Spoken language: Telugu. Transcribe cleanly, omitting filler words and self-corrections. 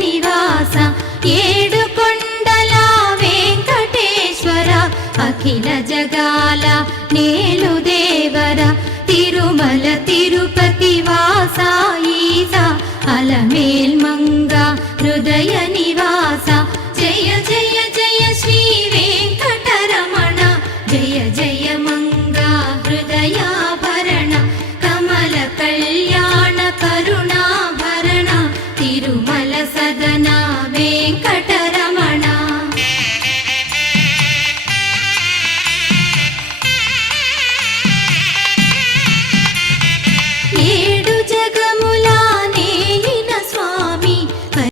నివాస ఏడుకొండల వెంకటేశ్వర అఖిల జగాల నేలు దేవర తిరుమల తిరుపతి వాస ఈసా అలమేల్ మంగ హృదయ నివాస జయ జయ